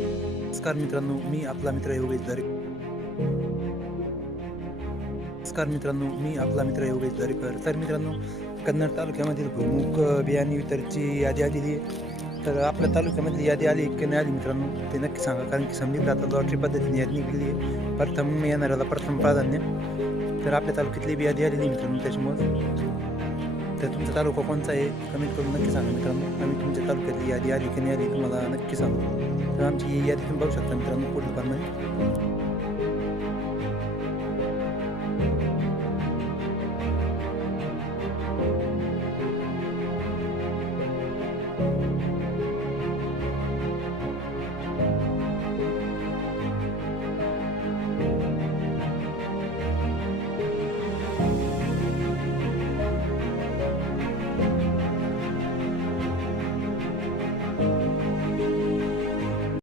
नमस्कार मित्रांनो, मी आपला मित्र योगेश दरेकर. नमस्कार मित्रांनो, मी आपला मित्र योगेश दरेकर. तर मित्रांनो, कन्नड तालुक्यामधील भुईमूग बियाणे वितरणची यादी आलेली आहे. तर आपल्या तालुक्यामधली यादी आली की नाही आली मित्रांनो, ते नक्की सांगा. कारण की समजून आता लॉटरी पद्धतीने यादी निघाली आहे. प्रथम येणाऱ्याला प्रथम प्राधान्य. तर आपल्या तालुक्यातली बी यादी आलेली मित्रांनो त्याच्यामुळं. तर तुमचा तालुका कोणचा आहे? कमेंट करून नक्की सांगा मित्रांनो. आम्ही तुमच्या तालुक्यातली यादी आली की नाही आली तुम्हाला नक्की सांगू. तर आमची यादी तुम्ही बघू शकता मित्रांनो पुढील प्रमाणे.